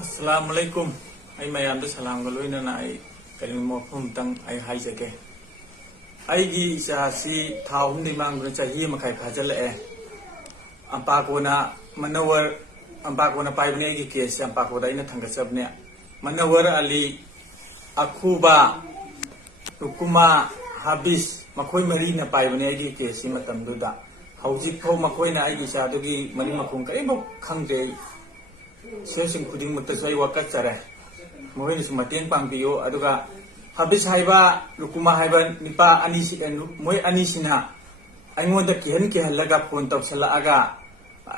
Assalamualaikum. Ay mayam da salam galoy na ay kaling mo pumtang ay hay jage. Ay gi isa si taum di mang gru chahi makai phajal ampa ko na manawar ampa ko na pai bne gi case ampa ko dai na thanga sabne manawar ali akuba rukuma habis makoi mari na pai bne gi case matam duda haujik ko makoi na ay gi sa dugi mari makung kai bo khangde Sesing kuding mutasai wakat cara, mungkin sematin pangpiyo, aduga habis haiba lukuma haiba nipa anisi moy anisina, ayong da kihan laga phone tok sala aga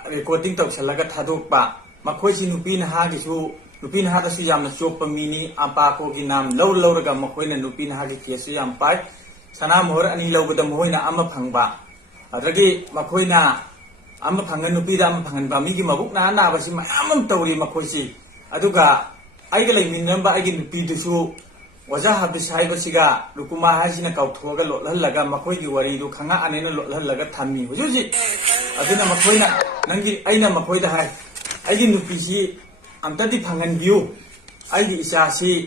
recording tok salaga thadok pa, makoy si nupin ha gisu nupin ha da su yam na chop pamini apa ko ginam law raga makoy na nupin ha gi kesu yam pai, sana mohor ani law gada moy na ama phangba, adragi makoy na ama pangan nupi da ama pangan ba migi mabuk na basi mayamam tawri makosi aduga ay galay minamba ay nupi dusu wajah habis hay basiga lukuma hasina kauthoga lotlalaga makoy gi wari du khanga anena lotlalaga thammi hujuji aduna makoy na nangi aina makoy da hay ay nupi si amtadi pangan biu ay isa si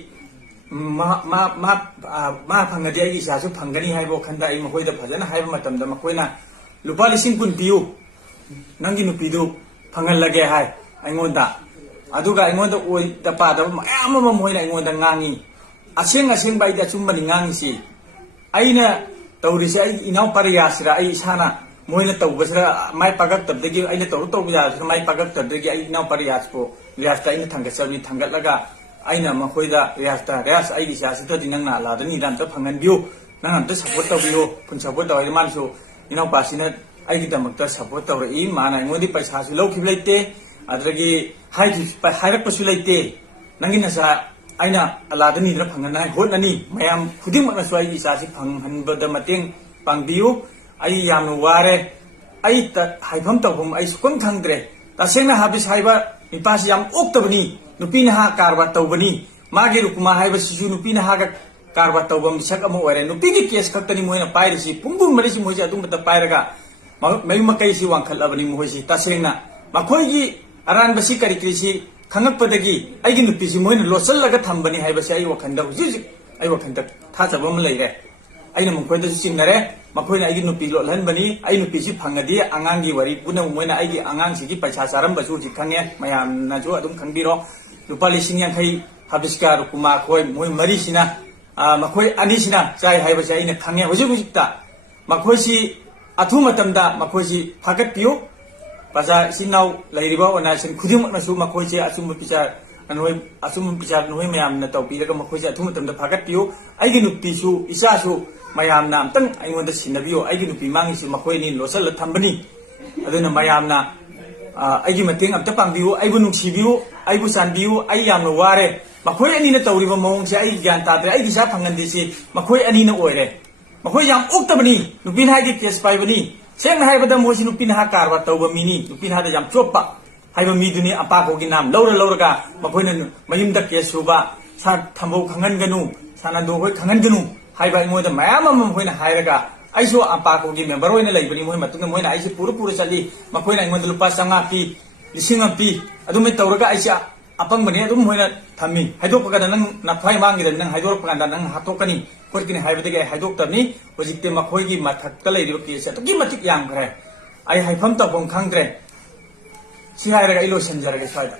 ma phangadi ay isa su phangani hay bo khanda ay makoy da phajana hay matam da makoy na lupa lising kun biu Nangi nupidu pangal lagi hai aingonda aduga aingonda oi da pa da mayam moy na aingonda ngangi aseng bai da chumba ni ngangi si aina tawri si ai inaw pariya sira ai sana moy na tawbasra mai pagak tabdegi aina tawru ya sira mai pagak tabdegi ai inaw pariya ko riyasta ina thangga sabni thanggat laga aina makhoi da riyasta riyas ai isa sita dinang na la da ni ram ta phangan biu nang am ta support tawiyo pun support tawai man so inaw pasina ay kita magta support tawra I mana ngodi paisa su law kiblайте adragi hayrak pasulaite nangina sa aina alada ni dra phangana hot nani mayam khuding makna swai isa si phanghan bada mateng pangbiu ay yam ware ay ta haifam tawhum ay sukon thangdre tasena habis haiba mipasi yam oktabani nupina ha karwa tawbani magi rukuma haiba sisu nupina ha karwa tawbam sak amo ware nupigi case khaktani moina pairisi pumbum marisi moji atum bata pairaga may makai si wangkal abani muhosi tasena makoy aran basi kari krisi khangak padagi ai gi nupi si moina losal laga thambani hai basi ai wakhanda huji ai wakhanda tha chabam leire ai na makoy da sinare makoy na ai gi nupi lolhan bani ai nupi si phangadi angang gi wari puna moina ai gi angang si gi paisa saram basu ji khange mayam na jo adum khangbiro lupa lising yang khai habiska rukuma khoi moi mari sina makoy ani sina chai hai basi ai na khange huji ta makoy si Atu matamda makoji pagat piu baza sinau lairiba wana sin khudum nasu makoji asum picha anoi mayam na tawpi laga makoji atu matamda pagat piu aigi nupi su isa su mayam na amtang aingonda sinabiyo aigi nupi mangi si makoy ni losal thambani aduna mayam na aigi mateng amta pangbiu aibu nungsibiu aibu sanbiu ai yam no ware makoy ani na tawriba mawong si ai gyan tadre ai gisa phangandi si makoy ani na oire makoy yam oktabani nupin ha gi case pai bani seng hai bada mosi nupin ha karwa tawba mini nupin ha da yam choppa hai ba mi duni apa ko gi nam lawra ga makoy na mayum da case suba sa thambo khangan ganu sana do hoi khangan ganu hai ba ngoi da mayam makoy na hai raga ai so apa ko gi member hoi na lai bani moi matung moi na ai si puru sali makoy na ngoi da lupa sanga pi lising pi adu me tawraga ai sia apang bani adu moi na thammi haidok ka da nang na phai mangi da nang haidok ka da nang hatokani Kini hai bade hai dok tani hojikte makhoi gi mathak ka lei ro case to gi matik yang kare ai haifam ta bong khang kare si hai ra ilo sanjara ge sai